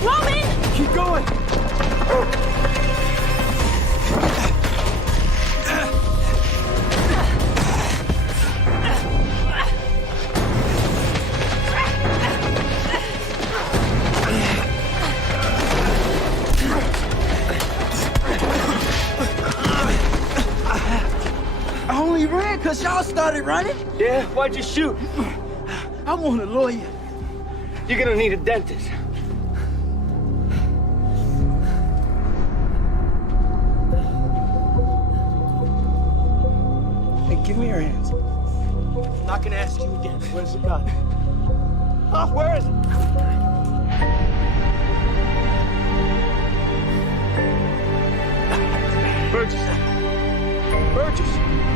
Roman! Keep going! I only ran because y'all started running. Yeah, why'd you shoot? I want a lawyer. You're gonna need a dentist. Hey, give me your hands. I'm not gonna ask you again. Where's the gun? Huh? Where is it? Burgess. Burgess.